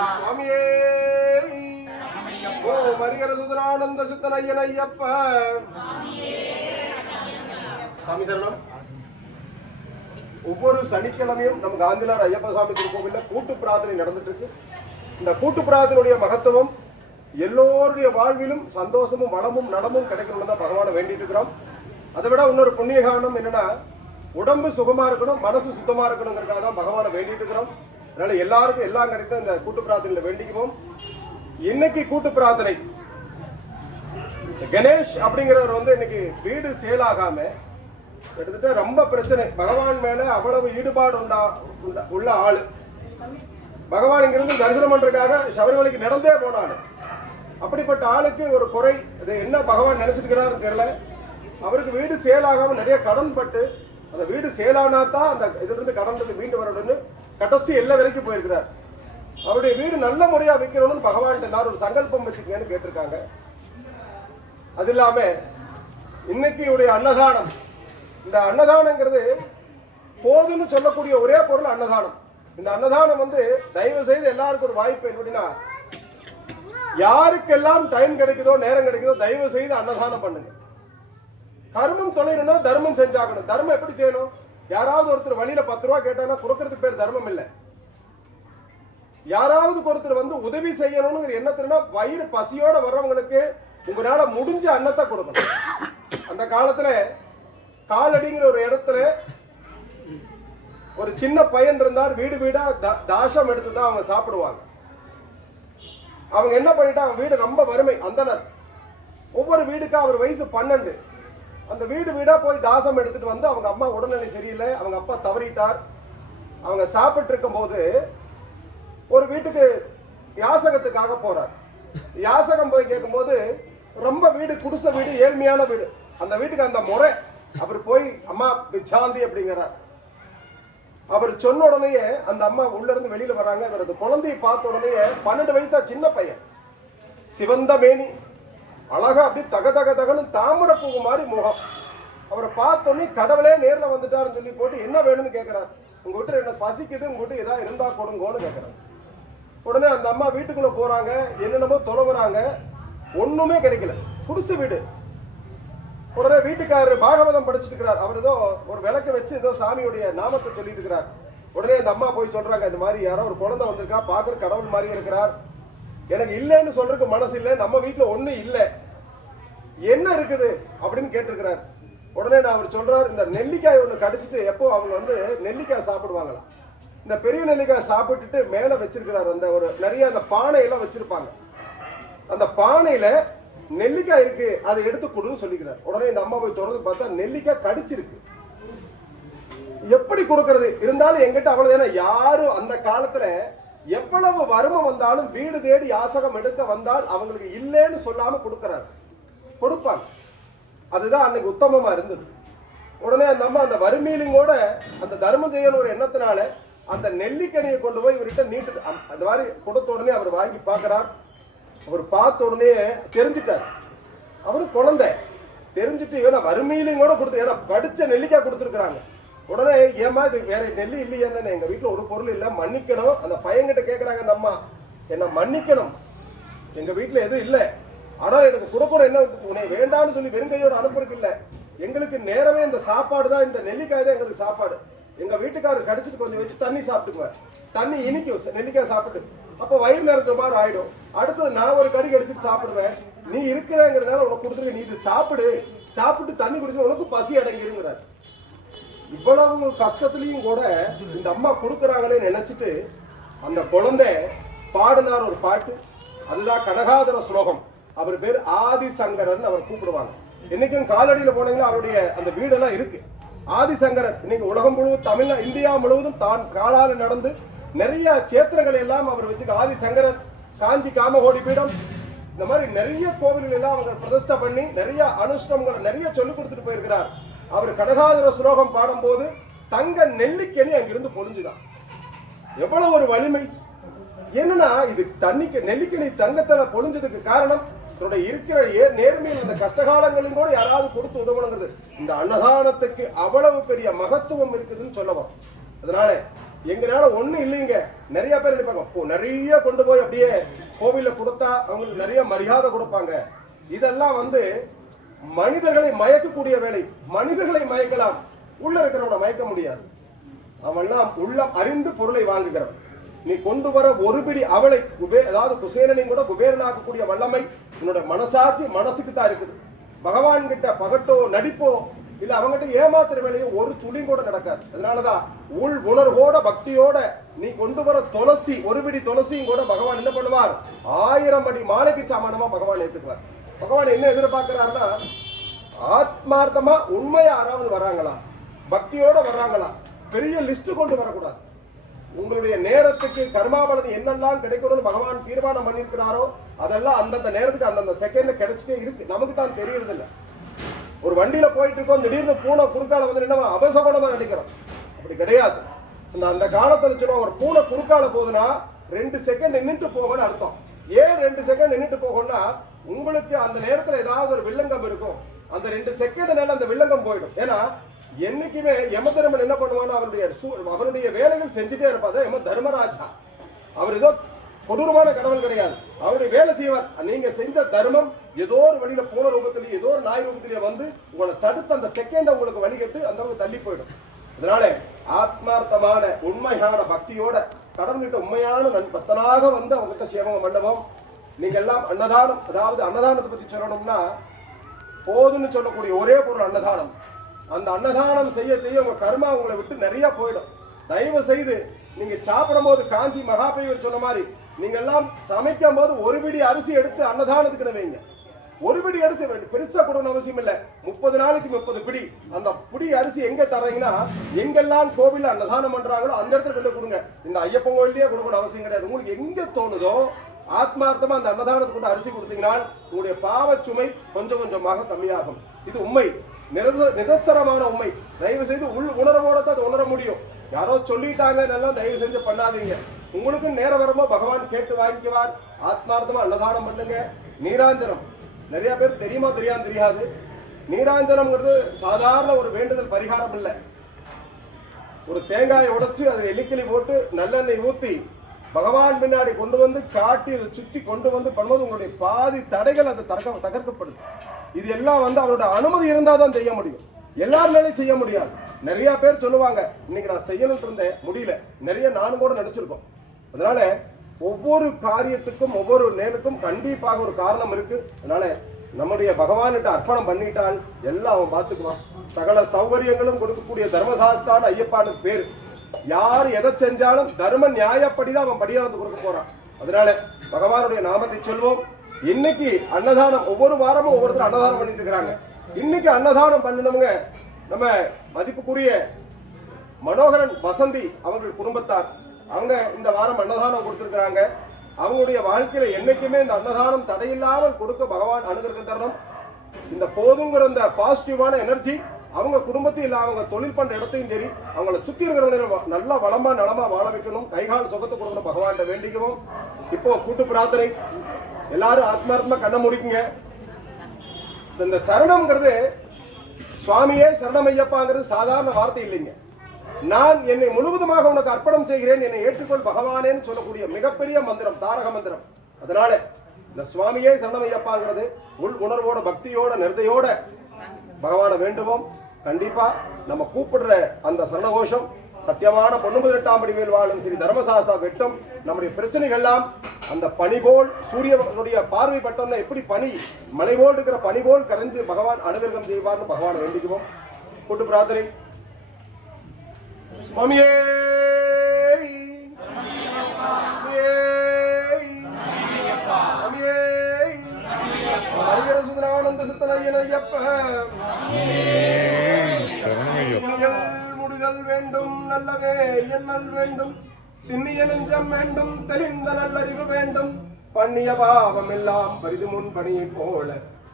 சுவாமியே ஓ மரிகர சுதரானந்த சித்தனையன் ஐயப்ப சாமி தரணம். ஒவ்வொரு சனிக்கிழமையும் நம்ம காந்தினார் ஐயப்ப சாமி திருக்கோவில்ல கூட்டு பிரார்த்தனை நடந்துட்டு இருக்கு. இந்த கூட்டு பிரார்த்தனையுடைய மகத்துவம் எல்லோருடைய வாழ்விலும் சந்தோஷமும் வளமும் நலமும் கிடைக்கணும்னு தான் பகவானை வேண்டிட்டு இருக்கிறோம். அதை விட இன்னொரு புண்ணிய காரணம் என்னன்னா, உடம்பு சுகமா இருக்கணும், மனசு சுத்தமா இருக்கணுங்கிறதுக்காக தான் பகவானை வேண்டிட்டு இருக்கிறோம். அதனால எல்லாருக்கும் எல்லாம் கிடைக்கும் இந்த கூட்டு பிரார்த்தனையில வேண்டிக்குவோம். இன்னைக்கு கூட்டு பிரார்த்தனை கணேஷ் அப்படிங்கிறவர் இன்னைக்கு வீடு சேலாகாம கிட்டத்தட்ட ரொம்ப பிரச்சனை. பகவான் மேல அவ்வளவு ஈடுபாடு உள்ள ஆளு. பகவான் இங்கிருந்து தரிசனம் பண்றதுக்காக சபரிமலைக்கு நடந்தே போனாரு. அப்படிப்பட்ட ஆளுக்கு ஒரு குறை, அது என்ன பகவான் நினைச்சிட்டு இருக்கிறாருன்னு தெரியல. அவருக்கு வீடு சேலாகாம நிறைய கடன் பட்டு, அந்த வீடு சேலானா தான் அந்த இதுல இருந்து கடன் மீண்டு வரணும்னு கடைசி எல்லா வரைக்கும் போயிருக்கிறார். அவருடைய வீடு நல்ல முறையா வைக்கணும்னு பகவான் எல்லாரும் ஒரு சங்கல்பம் வச்சுக்கன்னு கேட்டிருக்காங்க. அது இல்லாம இன்னைக்கு உடைய அன்னதானம், இந்த அன்னதானங்கிறது போதுன்னு சொல்லக்கூடிய ஒரே பொருள் அன்னதானம். இந்த அன்னதானம் தயவு செய்து எல்லாருக்கும் ஒரு வாய்ப்பு எப்படின்னா, யாருக்கெல்லாம் டைம் கிடைக்குதோ நேரம் கிடைக்குதோ தயவு செய்து அன்னதானம் பண்ணுங்க. கர்மம் தொலைணும்னா தர்மம் செஞ்சாகணும். தர்மம் எப்படி செய்யணும்? யாராவது ஒருத்தர் வழியில 10 ரூபா கேட்டானா கொடுக்கறதுக்கு பேர் தர்மம் இல்லை. யாராவது ஒருத்தர் உதவி செய்யணும்னு எண்ணத்துனா வயிறு பசியோட வர்றவங்களுக்கு உங்களால முடிஞ்ச அன்னத்தை கொடுக்கணும். அந்த காலத்துல காலடிங்கிற ஒரு இடத்துல ஒரு சின்ன பையன் இருந்தார். வீடு வீடா தாசம் எடுத்து தான் அவங்க சாப்பிடுவாங்க. அவங்க என்ன பண்ணிட்டாங்க, வீடு ரொம்ப வறுமை அந்தனர். ஒவ்வொரு வீடுக்கு அவர் வயசு 12. அந்த வீடு வீடா போய் தாசம் எடுத்துட்டு அவங்க அம்மா உடல்நிலை சரியில்லை, அவங்க அப்பா தவறிட்டார். அவங்க சாப்பிட்டு இருக்கும் போது ஒரு வீட்டுக்கு யாசகத்துக்காக போறார். யாசகம் போய் கேட்கும் போது ரொம்ப வீடு குடிசை வீடு, ஏழ்மையான வீடு. அந்த வீட்டுக்கு அந்த முறை அவர் போய் அம்மா பிச்சாந்தி அப்படிங்கிறார். அவர் சொன்ன உடனேயே அந்த அம்மா உள்ள இருந்து வெளியில வர்றாங்க. இவர் அந்த குழந்தையை பார்த்த உடனே 12 வயசா சின்ன பையன், சிவந்த மேனி, அழகா அப்படி தக தக தகன்னு தாமரை பூ மாதிரி முகம். அவரை பார்த்தோன்னே கடவுளே நேரில் வந்துட்டாருன்னு சொல்லி போட்டு என்ன வேணும்னு கேட்கிறார். உங்க வீட்டு என்ன பசிக்குது, உங்க வீட்டு ஏதாவது இருந்தா கொடுங்கோன்னு கேட்கிறார். உடனே அந்த அம்மா வீட்டுக்குள்ள போறாங்க, என்னென்னமோ தொலைவுறாங்க, ஒண்ணுமே கிடைக்கல, குடிசை வீடு. உடனே வீட்டுக்காரர் பாகவதம் படிச்சுட்டு இருக்கிறார். அவர் ஏதோ ஒரு விளக்கு வச்சு ஏதோ சாமியுடைய நாமத்தை சொல்லிட்டு இருக்கிறார். உடனே இந்த அம்மா போய் சொல்றாங்க, இந்த மாதிரி யாரோ ஒரு குழந்தை வந்திருக்கா, பாக்குற கடவுள் மாதிரி இருக்கிறார், எனக்கு இல்லைன்னு சொல்றதுக்கு மனசு இல்லை, நம்ம வீட்டுல ஒண்ணு இல்லை, என்ன இருக்குது அப்படின்னு கேட்டிருக்கிறார். உடனே நான் அவர் சொல்றாரு, இந்த நெல்லிக்காய் ஒண்ணு கடிச்சிட்டு எப்போ அவங்க நெல்லிக்காய் சாப்பிடுவாங்களா, இந்த பெரிய நெல்லிக்காய் சாப்பிட்டுட்டு மேல வச்சிருக்கிறார். அந்த ஒரு நிறைய அந்த பானையெல்லாம் வச்சிருப்பாங்க, அந்த பானையில நெல்லிக்காய் இருக்கு, அதை எடுத்து கொடுன்னு சொல்லிக்கிறார். உடனே இந்த அம்மா போய் தொடர்ந்து பார்த்தா நெல்லிக்காய் கடிச்சிருக்கு. எப்படி கொடுக்கறது? இருந்தாலும் எங்கிட்ட அவ்வளவு யாரும் அந்த காலத்துல எவ்வளவு வறுமை வந்தாலும் வீடு தேடி யாசகம் எடுக்க வந்தால் அவங்களுக்கு இல்லைன்னு சொல்லாம கொடுக்கிறார், கொடுப்பாங்க. அதுதான் அன்னைக்கு உத்தமமா இருந்தது. உடனே அந்த அம்மா அந்த வறுமையிலும் கூட அந்த தர்மம் செய்யணும் ஒரு எண்ணத்தினால அந்த நெல்லிக்கனியை கொண்டு போய் இவர்கிட்ட நீட்டு அந்த மாதிரி கொடுத்த உடனே அவர் வாங்கி பார்க்கிறார். அவர் பார்த்த உடனே தெரிஞ்சுட்டார். அவரு குழந்தை தெரிஞ்சுட்டு இவன் வறுமையிலும் கூட கொடுத்து, ஏன்னா படிச்ச நெல்லிக்காய் கொடுத்துருக்காங்க. உடனே ஏமா இது வேற நெல்லி இல்லையான்னு, எங்க வீட்டுல ஒரு பொருள் இல்லை, மன்னிக்கணும். அந்த பையன்கிட்ட கேட்கறாங்க அந்த அம்மா, என்ன மன்னிக்கணும், எங்க வீட்டுல எதுவும் இல்லை, ஆனா எனக்கு கொடுக்கணும், என்ன உன்னை வேண்டாம்னு சொல்லி வெறுங்கையோட அனுப்புறதுக்கு இல்லை, எங்களுக்கு நேரமே இந்த சாப்பாடு தான், இந்த நெல்லிக்காய் தான் எங்களுக்கு சாப்பாடு. எங்க வீட்டுக்காரர் கடிச்சிட்டு கொஞ்சம் வச்சு தண்ணி சாப்பிட்டுக்குவேன், தண்ணி இனிக்கும் நெல்லிக்காய் சாப்பிட்டு, அப்ப வயிறு நிறைஞ்ச மாதிரி ஆயிடும். அடுத்தது நான் ஒரு கடி கடிச்சிட்டு சாப்பிடுவேன், நீ இருக்கிறேங்கிறதுனால உனக்கு கொடுத்துருக்க, நீ இது சாப்பிடு, சாப்பிட்டு தண்ணி குடிச்சு உனக்கு பசி அடங்கிருங்கிறார். இவ்வளவு கஷ்டத்திலையும் கூட இந்த அம்மா கொடுக்குறாங்களே நினைச்சிட்டு அந்த குழந்தை பாடினார் ஒரு பாட்டு. அதுதான் கனகாதர ஸ்லோகம். அவர் பேர் ஆதிசங்கரன் அவர் கூப்பிடுவாங்க. இன்னைக்கும் காலடியில் போனீங்களா அவருடைய அந்த வீடெல்லாம் இருக்கு. ஆதிசங்கரர் இன்னைக்கு உலகம் முழுவதும், தமிழ்நா இந்தியா முழுவதும் தான் காலால நடந்து நிறைய சேத்திரங்களை எல்லாம் அவர் வச்சுக்க. ஆதிசங்கரர் காஞ்சி காமகோடி பீடம் இந்த மாதிரி நிறைய கோவில்கள் எல்லாம் அவங்க பிரதிஷ்டை பண்ணி நிறைய அனுஷ்டங்களை நிறைய சொல்லிக் கொடுத்துட்டு போயிருக்கிறார். அவர் கனகாதர ஸ்லோகம் பாடும் போது தங்க நெல்லிக்கனி அங்கிருந்து பொழிஞ்சுதான். எவ்வளவு ஒரு வலிமை! என்னன்னா இது தண்ணிக்கு நெல்லிக்கனி தங்கத்துல பொழிஞ்சதுக்கு காரணம் தன்னுடைய இருக்கிற நேர்மையில் இந்த கஷ்டகாலங்களிலும் கூட யாராவது கொடுத்து உதவணுங்கிறது. இந்த அன்னதானத்துக்கு அவ்வளவு பெரிய மகத்துவம் இருக்குதுன்னு சொல்லவும். அதனால எங்கனால ஒண்ணும் இல்லைங்க. நிறைய பேர் நினைப்பாங்க நிறைய கொண்டு போய் அப்படியே கோவில்ல கொடுத்தா அவங்களுக்கு நிறைய மரியாதை கொடுப்பாங்க. இதெல்லாம் மனிதர்களை மயக்கக்கூடிய வேலை. மனிதர்களை மயக்கலாம், உள்ள இருக்கிறவனை மயக்க முடியாது. அவன்லாம் உள்ளம் அறிந்து பொருளை வாங்குகிறவன். நீ கொண்டு வர ஒரு பிடி அவளை அதாவது குசேலனையும் கூட குபேரனாக்கக்கூடிய வல்லமை உன்னோட மனசாட்சி மனசுக்கு தான் இருக்குது. பகவான் கிட்ட பகட்டோ நடிப்போ இல்ல அவங்ககிட்ட ஏமாத்துற வேலையும் ஒரு துளி கூட நடக்காது. அதனாலதான் உள் உணர்வோட பக்தியோட நீ கொண்டு வர துளசி, ஒரு பிடி துளசியும் கூட பகவான் என்ன பண்ணுவார், 1000 அடி மாலைக்கு சமானமா பகவான் ஏத்துக்குவார். பகவான் என்ன எதிர்பார்க்கிறாருன்னா, ஆத்மார்த்தமா உண்மையா யாராவது வராங்களா, பக்தியோட வர்றாங்களா, பெரிய லிஸ்ட் கொண்டு வரக்கூடாது. உங்களுடைய நேரத்துக்கு கர்மாவளது என்னெல்லாம் கிடைக்கணும்னு பகவான் தீர்மானம் பண்ணிருக்கிறாரோ அதெல்லாம் அந்தந்த நேரத்துக்கு அந்தந்த செகண்ட்ல கிடைச்சிட்டே இருக்கு. நமக்கு தான் தெரியறது இல்லை. ஒரு வண்டியில போயிட்டு இருக்கோம், திடீர்னு பூனை குறுக்கால என்ன அபசகுணமா நினைக்கிறோம். அப்படி கிடையாது. அந்த காலத்துல சொல்லுவோம், ஒரு பூனை குறுக்கால போகுதுன்னா 2 செகண்ட் நின்றுட்டு போகணும்னு அர்த்தம். ஏன் 2 செகண்ட் நின்றுட்டு போகணும்னா, உங்களுக்கு அந்த நேரத்துல ஏதாவது ஒரு வில்லங்கம் இருக்கும். அந்த 2 செகண்ட் நேரம் அந்த வில்லங்கம் போயிடும். ஏன்னா என்னைக்குமே யம தர்மன் என்ன பண்ணுவான்னா, அவருடைய வேலைகள் செஞ்சுட்டே இருப்பாரு. யம தர்மராஜா அவர் ஏதோ கொடூரமான கடவுள் கிடையாது. அவருடைய வேலை செய்வார். நீங்க செஞ்ச தர்மம் ஏதோ ஒரு வழியில போன ரூபத்திலேயே ஏதோ ஒரு நாய் ரூபத்திலேயே உங்களை தடுத்து அந்த செகண்ட் உங்களுக்கு வழிகட்டு அந்த தள்ளி போயிடும். அதனால ஆத்மார்த்தமான உண்மையான பக்தியோட கடவுள்கிட்ட உண்மையான பக்தனாக அவங்ககிட்ட சேவகம் பண்ணுவோம். நீங்க எல்லாம் அன்னதானம், அதாவது அன்னதானத்தை பத்தி சொல்லணும்னா போதுன்னு சொல்லக்கூடிய ஒரே பொருள் அன்னதானம். அந்த அன்னதானம் செய்ய செய்ய உங்க கர்மா உங்களை விட்டு நிறைய போயிடும். தயவு செய்து நீங்க சாப்பிடும் போது காஞ்சி மகாபெரியவர் சொன்ன மாதிரி நீங்க எல்லாம் சமைக்கும் போது ஒரு பிடி அரிசி எடுத்து அன்னதானத்துக்கு வைங்க. ஒரு பிடி அரிசி பெருசா கொடுக்கணும் அவசியம் இல்ல. 30 நாளைக்கு 30 பிடி. அந்த பிடி அரிசி எங்க தரீங்கன்னா, எங்கெல்லாம் கோவில்ல அன்னதானம் பண்றாங்களோ அந்த இடத்துல கொண்டு கொடுங்க. இந்த ஐயப்பன் கோயிலே கொடுக்கணும் அவசியம் கிடையாது. உங்களுக்கு எங்க தோணுதோ ஆத்மார்த்தமா அந்த அன்னதானத்துக்கு கொண்டு அரிசி கொடுத்தீங்கன்னா உங்களுடைய பாவச்சுமை கொஞ்சம் கொஞ்சமாக கம்மியாகும். இது உண்மை, நிதர்சனமான உண்மை. தயவு செய்து உள் உணர்வோட அதை உணர முடியும். யாரோ சொல்லிட்டாங்க எல்லாம் தயவு செஞ்சு பண்ணாதீங்க. உங்களுக்கு நேரம் வரும்போ பகவான் கேட்டு வாங்கிக்குவார். ஆத்மார்த்தமா அன்னதானம் பண்ணுங்க. நீராஞ்சனம் நிறைய பேர் தெரியுமா தெரியாது. நீராஞ்சனம்ங்கிறது சாதாரண ஒரு வேண்டுதல் பரிகாரம் இல்லை. ஒரு தேங்காயை உடைச்சு அதில் எலிக்கிளி போட்டு நல்லெண்ணெய் ஊத்தி பகவான் பின்னாடி கொண்டு காட்டி சுத்தி கொண்டு பண்ணும்போது உங்களுடைய பாதி தடைகள் அது தகர்க்கப்படுது. இது எல்லாம் அவரோட அனுமதி இருந்தா தான் செய்ய முடியும். எல்லாருனாலையும் செய்ய முடியாது. நிறைய பேர் சொல்லுவாங்க, இன்னைக்கு நான் செய்யணும்னு இருந்தேன் முடியல. நிறைய நானும் கூட நினைச்சிருக்கோம். அதனால ஒவ்வொரு காரியத்துக்கும் ஒவ்வொரு நேருக்கும் கண்டிப்பாக ஒரு காரணம் இருக்கு. அதனால நம்முடைய பகவான்கிட்ட அர்ப்பணம் பண்ணிட்டால் எல்லாம் அவன் பார்த்துக்குவான். சகல சௌகரியங்களும் கொடுக்கக்கூடிய தர்மசாஸ்தான் ஐயப்பானுக்கு பேரு. யார் எதை செஞ்சாலும் தர்ம நியாயப்படிதான் அவன் படியானது கொடுக்க போறான். அதனால பகவானுடைய நாமத்தை சொல்வோம். இன்னைக்கு அன்னதானம் ஒவ்வொரு வாரமும் ஒவ்வொருத்தரும் அன்னதானம் பண்ணிட்டு இருக்கிறாங்க. இன்னைக்கு அன்னதானம் பண்ணணுங்க நம்ம மதிப்புக்குரிய மனோகரன் வசந்தி அவர்கள் குடும்பத்தார். அவங்க இந்த வாரம் அன்னதானம் கொடுத்திருக்கிறாங்க. அவங்களுடைய வாழ்க்கையில என்னைக்குமே இந்த அன்னதானம் தடையில்லாமல் கொடுக்க பகவான் அனுகிரகம் தரணும். இந்த போதுங்கிற இந்த பாசிட்டிவான எனர்ஜி அவங்க குடும்பத்தையும் இல்ல அவங்க தொழில் பண்ற இடத்தையும் சரி அவங்கள சுத்தி இருக்கிறவங்க நல்லா வளமா நலமா வாழ வைக்கணும். கைகால் சுகத்தை கொடுக்கணும் பகவான் வேண்டிக்குவோம். இப்போ கூட்டு பிரார்த்தனை. எல்லாரும் ஆத்மார்த்தமா கண்ண முடிக்குங்க. இந்த சரணம்ங்கிறது சுவாமியே சரணமையப்பாங்கிறது சாதாரண வார்த்தை இல்லைங்க. நான் என்னை முழுவதுமாக உனக்கு அர்ப்பணம் செய்கிறேன், என்னை ஏற்றுக்கொள் பகவானேன்னு சொல்லக்கூடிய மிகப்பெரிய மந்திரம், தாரக மந்திரம். அதனால இந்த சுவாமியே சரணமையப்பாங்கிறது உள் உணர்வோட பக்தியோட நிர்தையோட பகவானை வேண்டுவோம். கண்டிப்பா நம்ம கூப்பிடுற அந்த சரணகோஷம் சத்தியமான 98ஆம் படி மேல் வாழும் ஸ்ரீ தர்மசாஸ்தா வெட்டும். நம்முடைய பிரச்சனைகள் எல்லாம் அந்த பனி போல் சூரியனுடைய பார்வை பட்டம்னா எப்படி பனி மலை போல் இருக்கிற பனி போல் கரைஞ்சு பகவான் அனுகிரகம் செய்வார்னு பகவானை வேண்டிக்குவோம். கூட்டு பிரார்த்தனை. சுவாமியே சுந்தரானந்த சித்தனையனையப்ப முடிதல் வேண்டும், நல்லவே எண்ணல் வேண்டும், திண்ணிய நெஞ்சம் வேண்டும், தெளிந்த நல்லறிவு வேண்டும், பண்ணிய பாவம் எல்லாம் பரிது முன் பணியை போல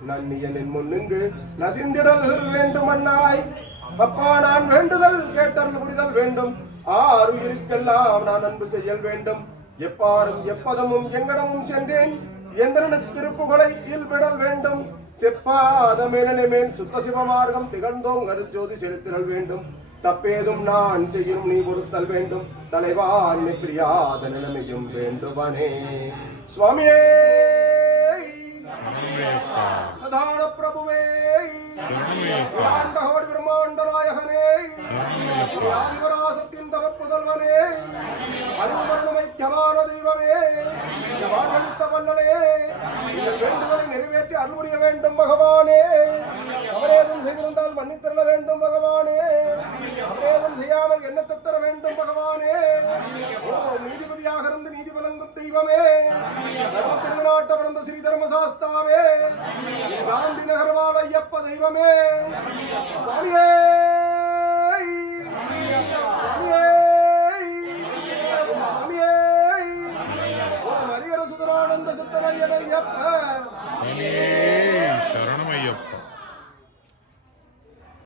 நன்னியனின் முன்னுங்கு நசிந்திடல் வேண்டும். அண்ணாய் அப்பா நான் வேண்டுதல் கேட்டல் புரிதல் வேண்டும், ஆறுயிருக்கெல்லாம் நான் அன்பு செய்யல் வேண்டும், எப்பாரும் எப்பதமும் எங்கடமும் சென்றேன், எந்திரனு திருப்புகளை இல்விடல் வேண்டும், செப்பாத மேலனை மேல் சுத்த சிவமார்க்கம் திகழ்ந்தோங் அருஜோதி செலுத்திடல் வேண்டும், தப்பேதும் நான் செய்யும் நீ பொறுத்தல் வேண்டும் தலைவா பிரியாத நிலைமையும் வேண்டுவனே சுவாமியே பிரதான பிரபுவே ஆண்டகோடி பிரம்மாண்ட நாயகனே ஆதிபராசத்தின் தவப்புதல்வனே அருள்மருமைக்கமான தெய்வமே வாழ்வளித்த வல்லலே இந்த வேண்டுதலை நிறைவேற்றி அருள்புரிய வேண்டும் பகவானே அவரேதும் செய்திருந்தால் மன்னித்தரல வேண்டும் பகவானே அவரேதும் செய்யாமல் என்ன தர வேண்டும் பகவானே நீதிபதியாக இருந்து நீதி வழங்கும் தெய்வமே தர்மத்திற்கு நாட்ட பிறந்த ஸ்ரீ தர்மசாஸ்தாவே காந்தி நகர்வாழ ஐயப்ப தெய்வமே சுவாமியே